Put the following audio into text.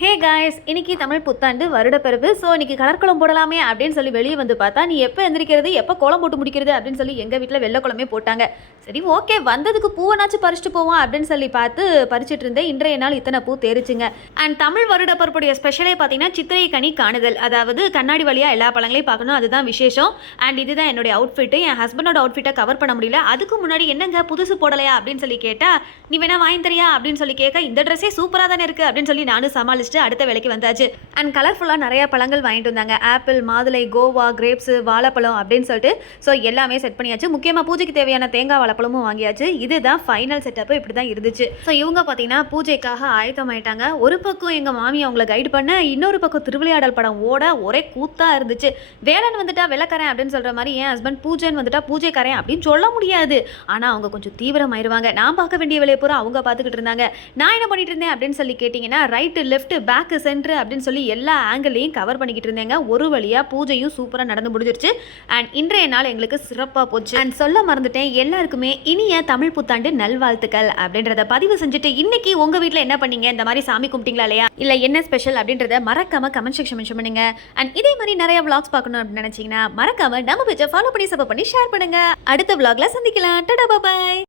Hey guys, இன்னைக்கு தமிழ் புத்தாண்டு வருடப்பிறப்பு. So இன்னைக்கு கலர்கோலம் போடலாமே அப்படின்னு சொல்லி வெளியே வந்து பார்த்தா, நீ எப்போ எந்திரிக்கிறது, எப்போ கோலம் போட்டு முடிக்கிறது அப்படின்னு சொல்லி எங்கள் வீட்டில் வெள்ளை கோலமே போட்டாங்க. சரி, ஓகே, வந்ததுக்கு பூவனாச்சும் பறிச்சுட்டு போவோம் அப்படின்னு சொல்லி பார்த்து பறிச்சுட்டு இருந்தேன். இன்றைய நாள் இத்தனை பூ தெரிச்சுங்க. அண்ட் தமிழ் வருடப்பிறப்புடைய ஸ்பெஷலே பார்த்தீங்கன்னா சித்திரை கனி காணுதல். அதாவது கண்ணாடி வழியாக எல்லா பழங்களையும் பார்க்கணும், அதுதான் விசேஷம். அண்ட் இதுதான் என்னுடைய அவுட்ஃபிட்டு. என் ஹஸ்பண்டோட அவுட்ஃபிட்டை கவர் பண்ண முடியல. அதுக்கு முன்னாடி என்னங்க புதுசு போடலையா அப்படின்னு சொல்லி கேட்டால், நீ வேணா வாங்கி தரியா அப்படின்னு சொல்லி கேட்க, இந்த ட்ரெஸ்ஸே சூப்பராக தானே இருக்குது அப்படின்னு சொல்லி நானும் சமாளிச்சு அடுத்த வேலைக்கு வந்தாச்சு. அண்ட் கலர்ஃபுல்லாக நிறைய பழங்கள் வாங்கிட்டு வந்தாங்க. ஆப்பிள், மாதுளை, கோவா, கிரேப்ஸு, வாழைப்பழம் அப்படின்னு சொல்லிட்டு ஸோ எல்லாமே செட் பண்ணியாச்சு. முக்கியமாக பூஜைக்கு தேவையான தேங்காய் வாழைப்பழமும் வாங்கியாச்சு. இதுதான் ஃபைனல் செட்டப்பு. இப்படி தான் இருந்துச்சு. ஸோ இவங்க பார்த்தீங்கன்னா பூஜைக்காக ஆயத்தமாயிட்டாங்க. ஒரு பக்கம் எங்கள் மாமி அவங்கள கைடு பண்ண, இன்னொரு பக்கம் திருவிளையாடல் படம் ஓட ஒரே கூத்தாக இருந்துச்சு. வேலைன்னு வந்துட்டா வெள்ளக்காரன் அப்படின்னு சொல்கிற மாதிரி என் ஹஸ்பண்ட் பூஜைன்னு வந்துட்டா பூஜைக்காரன் அப்படின்னு சொல்ல முடியாது. ஆனால் அவங்க கொஞ்சம் தீவிரமாயிருவாங்க. நான் பார்க்க வேண்டிய வேலையை பூரா அவங்க பார்த்துக்கிட்டு இருந்தாங்க. நான் என்ன பண்ணிட்டு இருந்தேன் அப்படின்னு சொல்லி கேட்டிங்கன்னா, ரைட்டு, லெஃப்ட், பேக், சென்ட்ரு அப்படின்னு சொல்லி எல்லா ஆங்கிளையும் கவர் பண்ணிக்கிட்டு இருந்தேங்க. ஒரு வழியாக பூஜையும் சூப்பராக நடந்து முடிஞ்சிருச்சு. அண்ட் இன்றைய நாள் எங்களுக்கு சிறப்பாக போச்சு. அண்ட் சொல்ல மறந்துட்டேன், எல்லாருக்குமே இனிய தமிழ் புத்தாண்டு நல்வாழ்த்துக்கள் அப்படின்றத பதிவு செஞ்சுட்டு, இன்னைக்கு உங்கள் வீட்டில் என்ன பண்ணீங்க, இந்த மாதிரி சாமி கும்பிட்டீங்களா இல்லையா, இல்லை என்ன ஸ்பெஷல் அப்படின்றத மறக்காம கமெண்ட் செக்ஷன் மென்ஷன் பண்ணுங்க. அண்ட் இதே மாதிரி நிறைய vlogs பார்க்கணும் அப்படின்னு நினைச்சீங்கன்னா மறக்காம நம்ம பேஜை ஃபாலோ பண்ணி சப்போர்ட் பண்ணி ஷேர் பண்ணுங்க. அடுத்த vlogல சந்திக்கலாம். டாடா, பாய்.